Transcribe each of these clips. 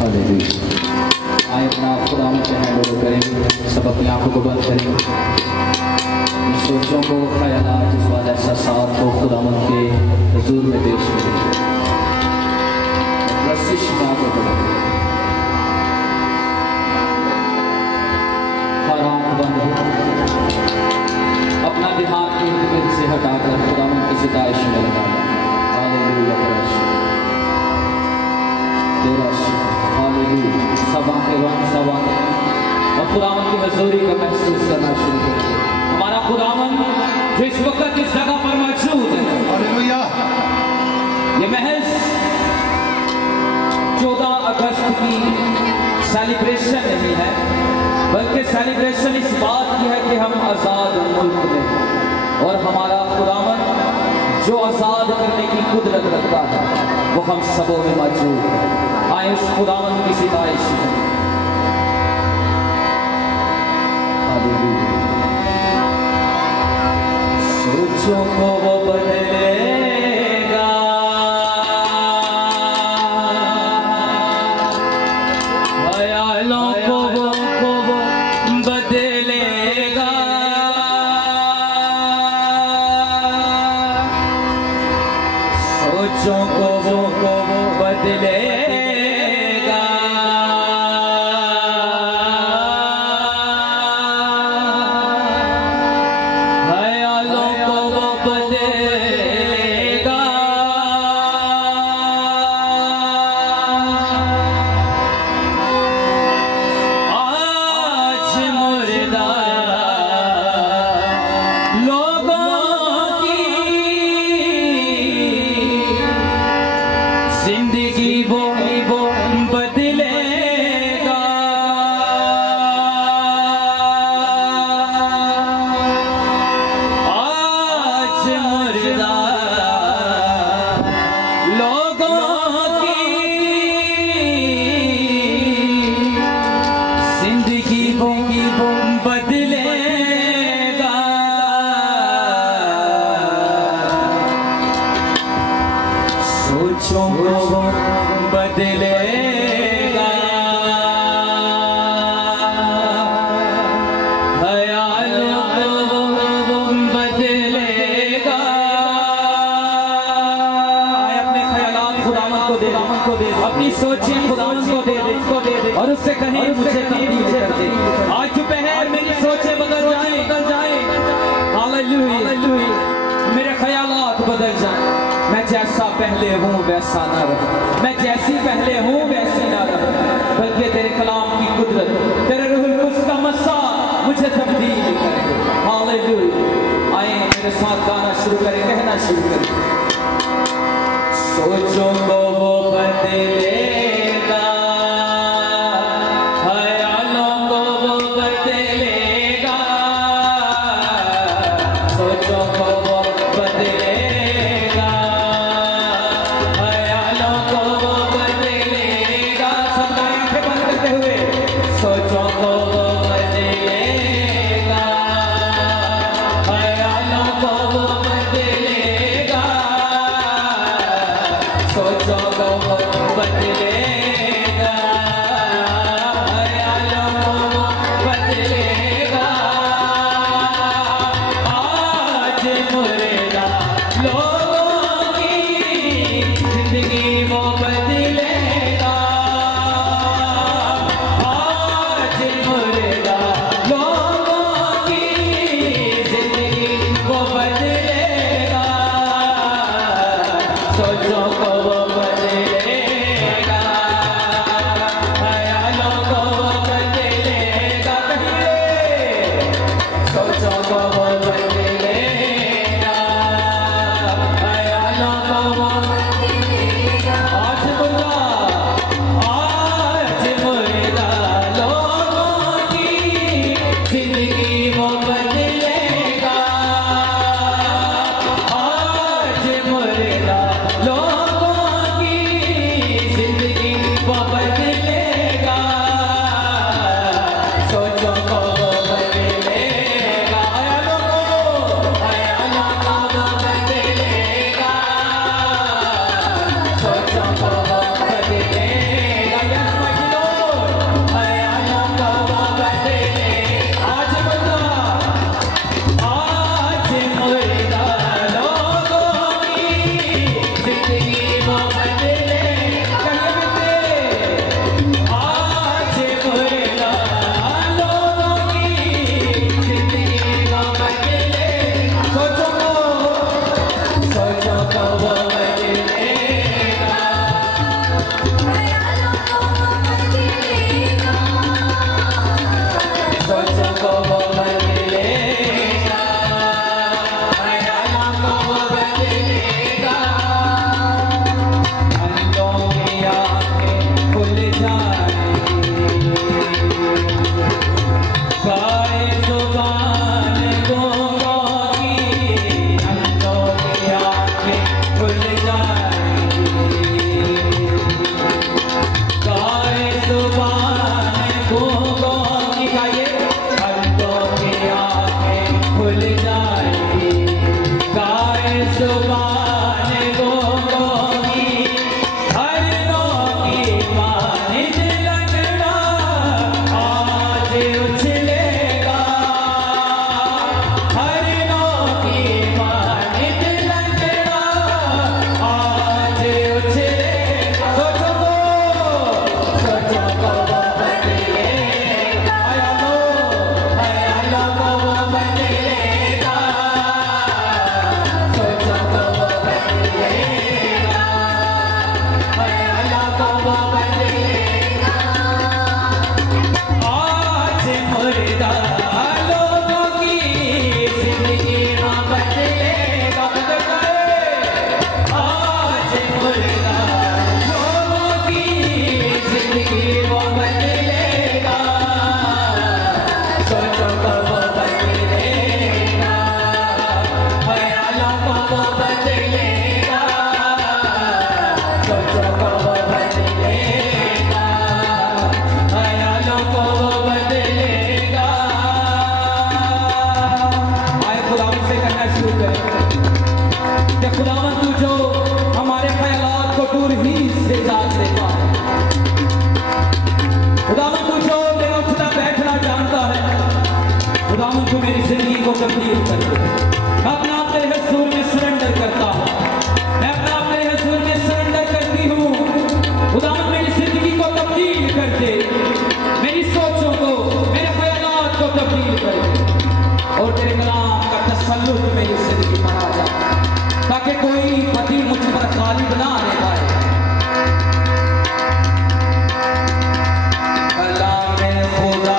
Hallelujah. आए अपना खुदा में हैंड ओवर करेंगे, सब अपनी आंखों को बंद करेंगे। सोचों को ख्यालात जिस बात ऐसा साथ हो खुदावन के हुजूर में पेश करें। हर आंख बंद हो, अपना ध्यान इर्द से हटाकर खुदावन की सिताइश में लगा। Hallelujah, hallelujah. सब आंखें बंद, सब आंखें, और खुदावन की हजूरी को महसूस करना शुरू करें। हमारा खुदावन जो इस वक्त इस जगह पर मौजूद है, हालेलुया। ये महज 14 अगस्त की सेलिब्रेशन नहीं है, बल्कि सेलिब्रेशन इस बात की है कि हम आज़ाद मुल्क में, और हमारा खुदावन जो आज़ाद करने की कुदरत रखता है वो हम सबों में मौजूद है। आए उस खुदावन की सिताइश में। सोचों को वो बदलेगा, ख्यालों को वो बदलेगा, सोचों को वो बदलेगा, जिंदगी वो बदलेगा। आज मुर्दा लोगों की जिंदगी वो बदलेगा। सोचों को बदलेगा, ख्यालों को बदलेगा। अपने ख्यालात खुदावन को दे, अपनी सोचें खुदावन को दे, और उससे कहें मुझे तब्दील कर दे। आज दोपहर मेरी सोचें बदल जाए, हालेलुया। मेरे ख्यालात बदल जाए, मैं जैसा पहले हूँ वैसा ना रहूं, मैं जैसी पहले हूँ वैसी ना रहूं, बल्कि तेरे कलाम की कुदरत, तेरे रूहुल कुद्स का मस्सा मुझे तब्दील करे। हालेलुया। आए मेरे साथ गाना शुरू करें, कहना शुरू करें। सोचों को वो बदलेगा, ख्यालों को वो बदलेगा, सोचों को वो बदलेगा, ख्यालों को वो बदलेगा। सब आंखें बंद करते हुए सोचों को वो बदलेगा, ख्यालों को वो बदलेगा, सोचों कोई पति मुझ पर गालिब ना आने पाए। कलाम खुदा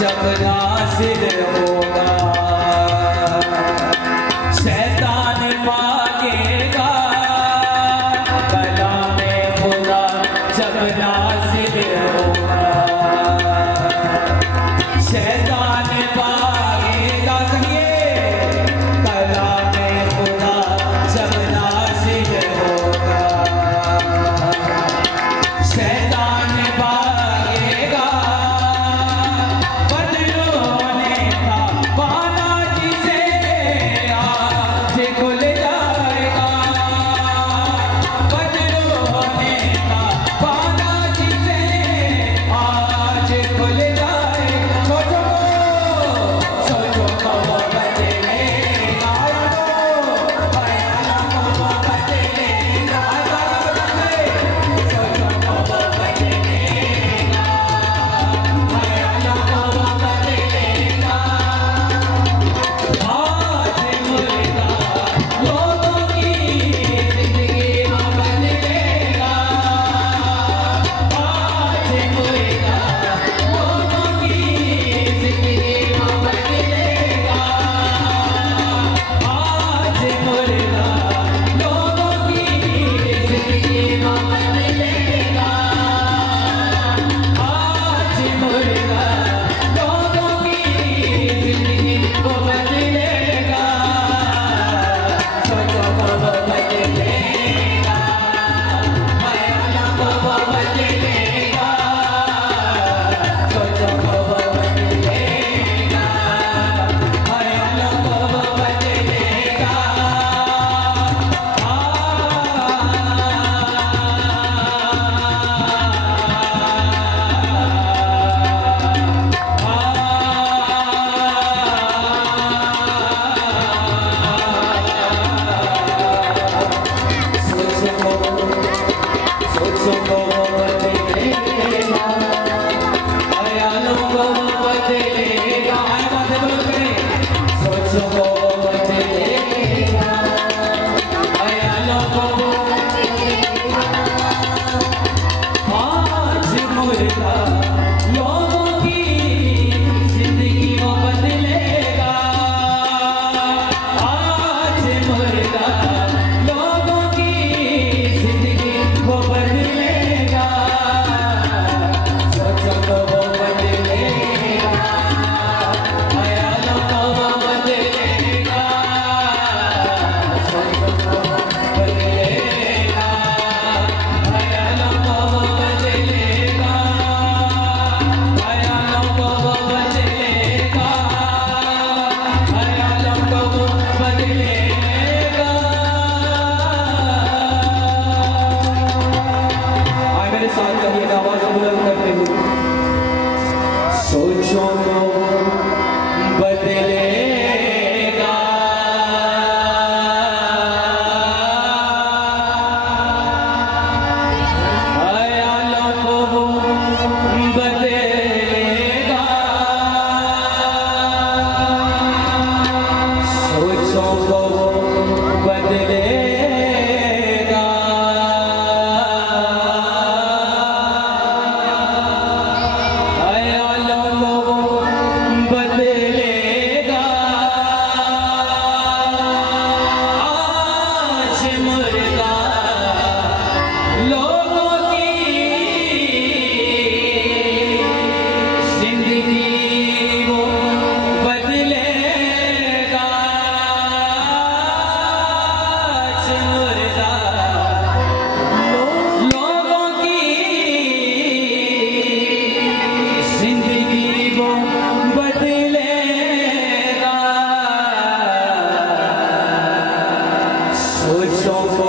जब नाज़िल होगा, शैतान भागेगा। कलाम खुदा जब नाज़िल होगा, शैतान भागेगा। कहिए कलाम खुदा जब नाज़िल होगा, शैतान भागेगा। बदलों ने था पाना जिसे आज खुल जाएगा। बदलों ने था पाना जिसे आज खुल जाएगा। सोचो तो बदलेगा, ख्यालों को बदलेगा। सोचो तो बदलेगा, ख्यालों को बदलेगा। आज मुर्दा लोगों की जिंदगी को बदलेगा। आज मुर्दा लोगों की जिंदगी को बदलेगा। आज मुर्दा लोगों की जिंदगी को बदलेगा। आज मुर्दा लोगों की जिंदगी को बदलेगा। सोचो तो बदलेगा, ख्यालों को बदलेगा। सोचो तो बदलेगा, ख्यालों को बदलेगा। सोचो तो बदलेगा, ख्यालों को बदलेगा। आए माथे बोलो करें। सोचो तो बदलेगा, ख्यालों को बदलेगा। आज मुर्दा लोगों की जिंदगी को बदलेगा। आज मुर्दा लोगों की जिंदगी को बदलेगा। सोचो तो बदलेगा, ख्यालों को बदलेगा। सोचो तो बदलेगा, ख्यालों को बदलेगा। ख्यालों को बदलेगा, ख्यालों को बदलेगा। आए मेरे साथ कहिएगा आवाज बुलंद करते हुए। सोचो तो बदलेगा, ख्यालों को बदलेगा। सोचो तो बदलेगा, ख्यालों को बदलेगा। आज मुर्दा लोगों की जिंदगी वो बदलेगा। आज मुर्दा लोगों की जिंदगी वो बदलेगा। सोचो तो